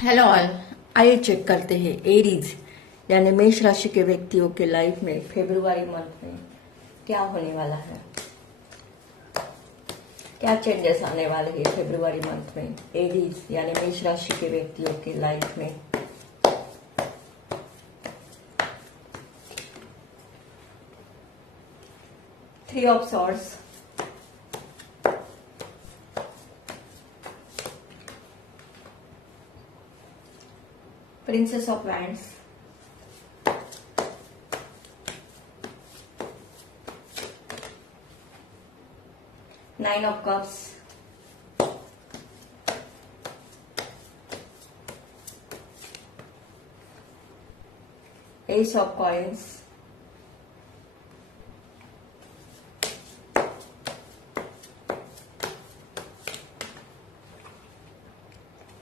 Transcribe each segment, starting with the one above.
Hello all. आइए check करते हैं एरीज यानी मेष राशि के व्यक्तियों के लाइफ में फरवरी मंथ में क्या होने वाला है, क्या चेंजेस आने वाले हैं फरवरी मंथ में एरीज यानी मेष राशि के व्यक्तियों के लाइफ में। Three of swords, Princess of Wands, Nine of Cups, Ace of Coins,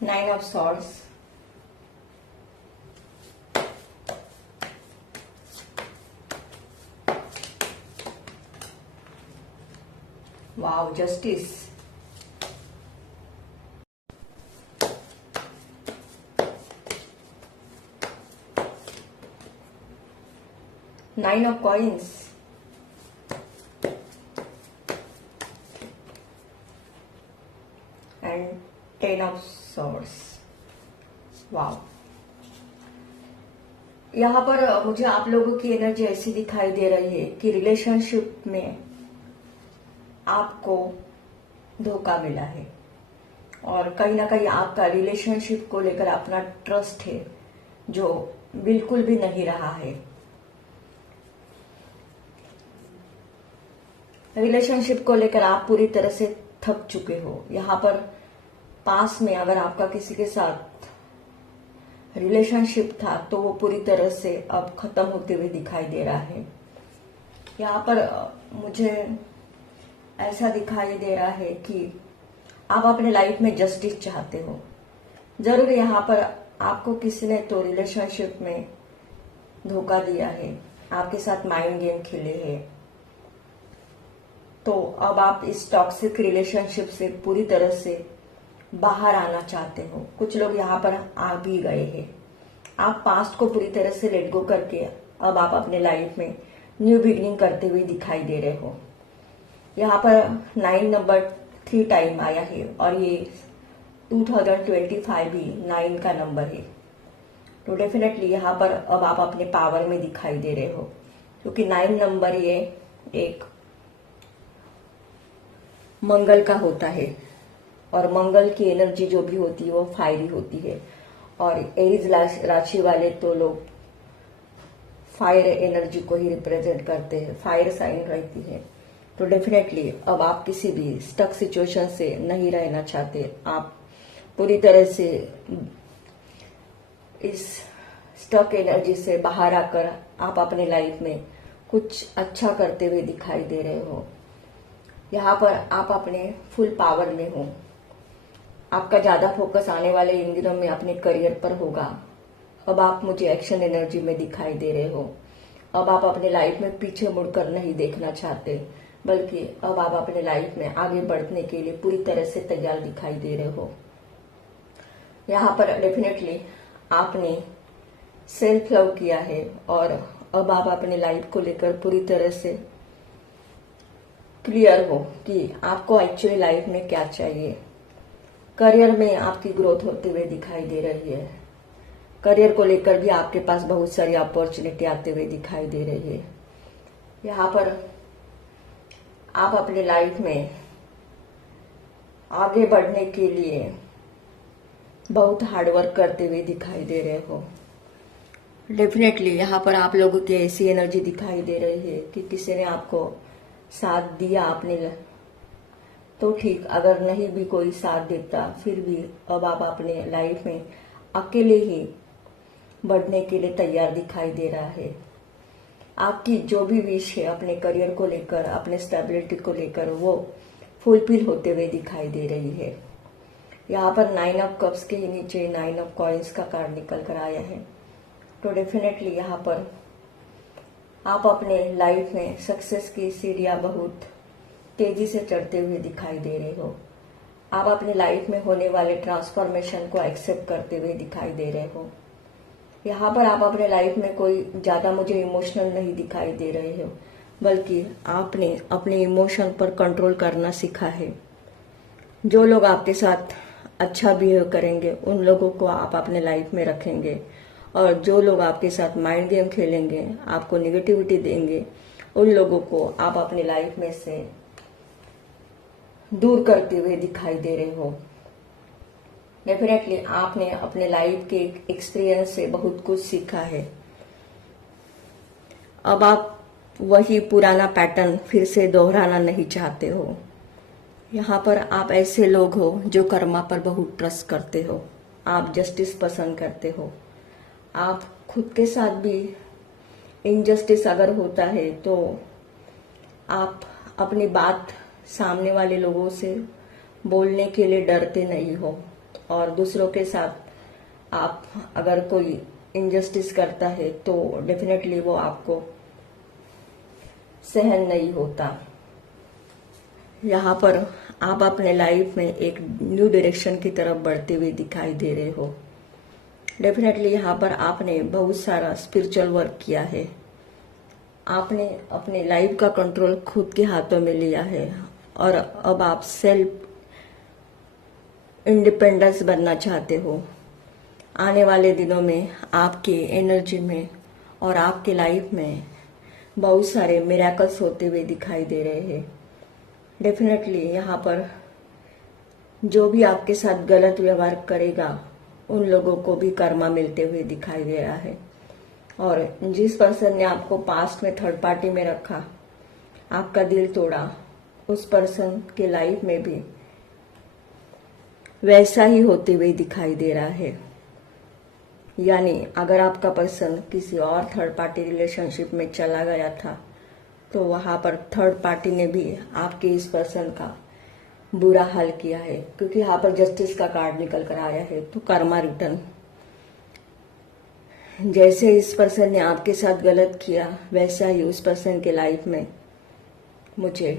Nine of Swords, Wow, Justice, Nine of Coins, and Ten of Swords. Wow, यहाँ पर मुझे आप लोगों की एनर्जी ऐसी दिखाई दे रही है कि रिलेशनशिप में आपको धोखा मिला है और कहीं ना कहीं आपका रिलेशनशिप को लेकर अपना ट्रस्ट है जो बिल्कुल भी नहीं रहा है। रिलेशनशिप को लेकर आप पूरी तरह से थक चुके हो। यहाँ पर पास में अगर आपका किसी के साथ रिलेशनशिप था तो वो पूरी तरह से अब खत्म होते हुए दिखाई दे रहा है। यहाँ पर मुझे ऐसा दिखाई दे रहा है कि आप अपने लाइफ में जस्टिस चाहते हो। जरूर यहाँ पर आपको किसी ने तो रिलेशनशिप में धोखा दिया है, आपके साथ माइंड गेम खेले हैं, तो अब आप इस टॉक्सिक रिलेशनशिप से पूरी तरह से बाहर आना चाहते हो। कुछ लोग यहाँ पर आ भी गए हैं। आप पास्ट को पूरी तरह से लेट गो करके अब आप अपने लाइफ में न्यू बिगिनिंग करते हुए दिखाई दे रहे हो। यहाँ पर 9 नंबर 3 टाइम आया है और ये 2025 भी 9 का नंबर है, तो डेफिनेटली यहाँ पर अब आप अपने पावर में दिखाई दे रहे हो, क्योंकि 9 नंबर ये एक मंगल का होता है और मंगल की एनर्जी जो भी होती है वो फायरी होती है और एरीज राशि वाले तो लोग फायर एनर्जी को ही रिप्रेजेंट करते हैं, फायर साइन रहती है। तो डेफिनेटली अब आप किसी भी स्टक सिचुएशन से नहीं रहना चाहते। आप पूरी तरह से इस स्टक एनर्जी से बाहर आकर आप अपने लाइफ में कुछ अच्छा करते हुए दिखाई दे रहे हो। यहाँ पर आप अपने फुल पावर में हो। आपका ज्यादा फोकस आने वाले इन दिनों में अपने करियर पर होगा। अब आप मुझे एक्शन एनर्जी में दिखाई दे रहे हो। अब आप अपने लाइफ में पीछे मुड़कर नहीं देखना चाहते, बल्कि अब आप अपने लाइफ में आगे बढ़ने के लिए पूरी तरह से तैयार दिखाई दे रहे हो। यहाँ पर डेफिनेटली आपने सेल्फ लव किया है और अब आप अपने लाइफ को लेकर पूरी तरह से क्लियर हो कि आपको एक्चुअली लाइफ में क्या चाहिए। करियर में आपकी ग्रोथ होते हुए दिखाई दे रही है। करियर को लेकर भी आपके पास बहुत सारी अपॉर्चुनिटी आते हुए दिखाई दे रही है। यहाँ पर आप अपने लाइफ में आगे बढ़ने के लिए बहुत हार्डवर्क करते हुए दिखाई दे रहे हो। डेफिनेटली यहाँ पर आप लोगों की ऐसी एनर्जी दिखाई दे रही है कि किसी ने आपको साथ दिया आपने तो ठीक, अगर नहीं भी कोई साथ देता फिर भी अब आप अपने लाइफ में अकेले ही बढ़ने के लिए तैयार दिखाई दे रहा है। आपकी जो भी विश है अपने करियर को लेकर, अपने स्टेबिलिटी को लेकर, वो फुलफिल होते हुए दिखाई दे रही है। यहाँ पर 9 ऑफ कप्स के ही नीचे 9 ऑफ कॉइन्स का कार्ड निकल कर आया है, तो डेफिनेटली यहाँ पर आप अपने लाइफ में सक्सेस की सीढ़ियां बहुत तेजी से चढ़ते हुए दिखाई दे रहे हो। आप अपनी लाइफ में होने वाले ट्रांसफॉर्मेशन को एक्सेप्ट करते हुए दिखाई दे रहे हो। यहाँ पर आप अपने लाइफ में कोई ज्यादा मुझे इमोशनल नहीं दिखाई दे रहे हो, बल्कि आपने अपने इमोशन पर कंट्रोल करना सीखा है। जो लोग आपके साथ अच्छा बिहेव करेंगे उन लोगों को आप अपने लाइफ में रखेंगे, और जो लोग आपके साथ माइंड गेम खेलेंगे, आपको निगेटिविटी देंगे, उन लोगों को आप अपनी लाइफ में से दूर करते हुए दिखाई दे रहे हो। डेफिनेटली आपने अपने लाइफ के एक्सपीरियंस से बहुत कुछ सीखा है। अब आप वही पुराना पैटर्न फिर से दोहराना नहीं चाहते हो। यहाँ पर आप ऐसे लोग हो जो कर्मा पर बहुत ट्रस्ट करते हो, आप जस्टिस पसंद करते हो। आप खुद के साथ भी इनजस्टिस अगर होता है तो आप अपनी बात सामने वाले लोगों से बोलने के लिए डरते नहीं हो, और दूसरों के साथ आप अगर कोई इनजस्टिस करता है तो डेफिनेटली वो आपको सहन नहीं होता। यहाँ पर आप अपने लाइफ में एक न्यू डायरेक्शन की तरफ बढ़ते हुए दिखाई दे रहे हो। डेफिनेटली यहाँ पर आपने बहुत सारा स्पिरिचुअल वर्क किया है। आपने अपने लाइफ का कंट्रोल खुद के हाथों में लिया है, और अब आप सेल्फ इंडिपेंडेंस बनना चाहते हो। आने वाले दिनों में आपके एनर्जी में और आपके लाइफ में बहुत सारे मिरेकल्स होते हुए दिखाई दे रहे हैं। डेफिनेटली यहाँ पर जो भी आपके साथ गलत व्यवहार करेगा उन लोगों को भी कर्मा मिलते हुए दिखाई दे रहा है। और जिस पर्सन ने आपको पास्ट में थर्ड पार्टी में रखा, आपका दिल तोड़ा, उस पर्सन के लाइफ में भी वैसा ही होते हुए दिखाई दे रहा है। यानी अगर आपका पर्सन किसी और थर्ड पार्टी रिलेशनशिप में चला गया था तो वहां पर थर्ड पार्टी ने भी आपके इस पर्सन का बुरा हाल किया है, क्योंकि यहाँ पर जस्टिस का कार्ड निकल कर आया है। तो कर्मा रिटर्न, जैसे इस पर्सन ने आपके साथ गलत किया वैसा ही उस पर्सन के लाइफ में मुझे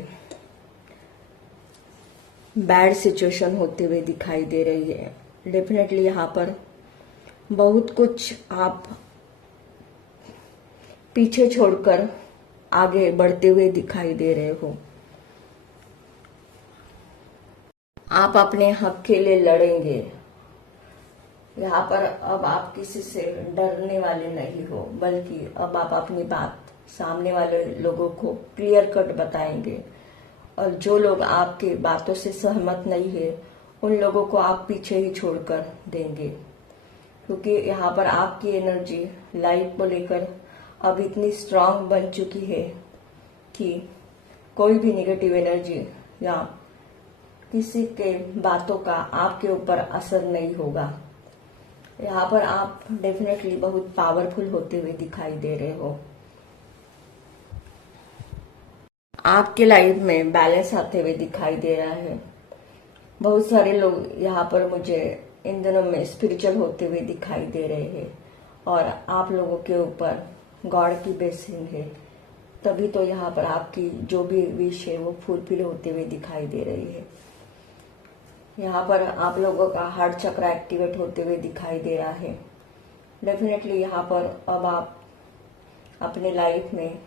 बैड सिचुएशन होते हुए दिखाई दे रही है। डेफिनेटली यहाँ पर बहुत कुछ आप पीछे छोड़कर आगे बढ़ते हुए दिखाई दे रहे हो। आप अपने हक के लिए लड़ेंगे। यहाँ पर अब आप किसी से डरने वाले नहीं हो, बल्कि अब आप अपनी बात सामने वाले लोगों को क्लियर कट बताएंगे, और जो लोग आपके बातों से सहमत नहीं है उन लोगों को आप पीछे ही छोड़कर देंगे। क्योंकि यहाँ पर आपकी एनर्जी लाइफ को लेकर अब इतनी स्ट्रांग बन चुकी है कि कोई भी नेगेटिव एनर्जी या किसी के बातों का आपके ऊपर असर नहीं होगा। यहाँ पर आप डेफिनेटली बहुत पावरफुल होते हुए दिखाई दे रहे हो। आपके लाइफ में बैलेंस आते हुए दिखाई दे रहा है। बहुत सारे लोग यहाँ पर मुझे इन दिनों में स्पिरिचुअल होते हुए दिखाई दे रहे हैं, और आप लोगों के ऊपर गॉड की ब्लेसिंग है, तभी तो यहाँ पर आपकी जो भी विश है वो फुलफिल होते हुए दिखाई दे रही है। यहाँ पर आप लोगों का हार्ट चक्र एक्टिवेट होते हुए दिखाई दे रहा है। डेफिनेटली यहाँ पर अब आप अपने लाइफ में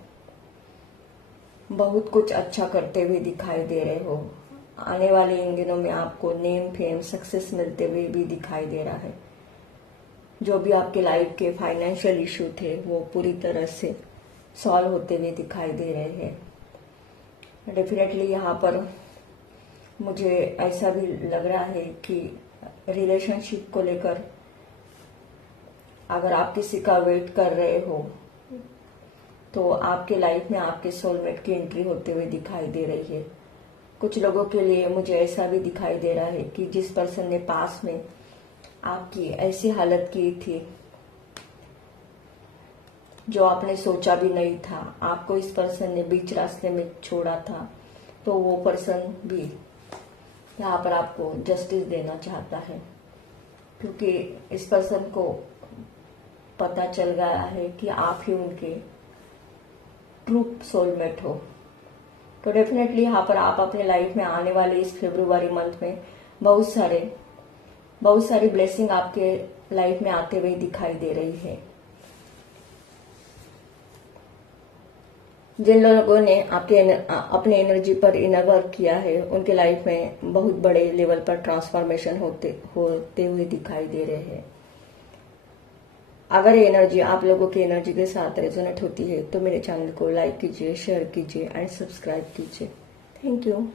बहुत कुछ अच्छा करते हुए दिखाई दे रहे हो। आने वाले इन दिनों में आपको नेम फेम सक्सेस मिलते हुए भी दिखाई दे रहा है। जो भी आपके लाइफ के फाइनेंशियल इशू थे वो पूरी तरह से सॉल्व होते हुए दिखाई दे रहे हैं। डेफिनेटली यहाँ पर मुझे ऐसा भी लग रहा है कि रिलेशनशिप को लेकर अगर आप किसी का वेट कर रहे हो तो आपके लाइफ में आपके सोलमेट की एंट्री होते हुए दिखाई दे रही है। कुछ लोगों के लिए मुझे ऐसा भी दिखाई दे रहा है कि जिस पर्सन ने पास में आपकी ऐसी हालत की थी जो आपने सोचा भी नहीं था, आपको इस पर्सन ने बीच रास्ते में छोड़ा था, तो वो पर्सन भी यहाँ पर आपको जस्टिस देना चाहता है, क्योंकि इस पर्सन को पता चल गया है कि आप ही उनके ट्रू सोलमेट हो। तो डेफिनेटली यहाँ पर आप अपने लाइफ में आने वाले इस फरवरी मंथ में बहुत सारी ब्लेसिंग आपके लाइफ में आते हुए दिखाई दे रही है। जिन लोगों ने अपने एनर्जी पर इनर वर्क किया है उनके लाइफ में बहुत बड़े लेवल पर ट्रांसफॉर्मेशन होते हुए दिखाई दे रहे हैं। अगर ये एनर्जी आप लोगों की एनर्जी के साथ रेजोनेट होती है तो मेरे चैनल को लाइक कीजिए, शेयर कीजिए एंड सब्सक्राइब कीजिए। Thank you.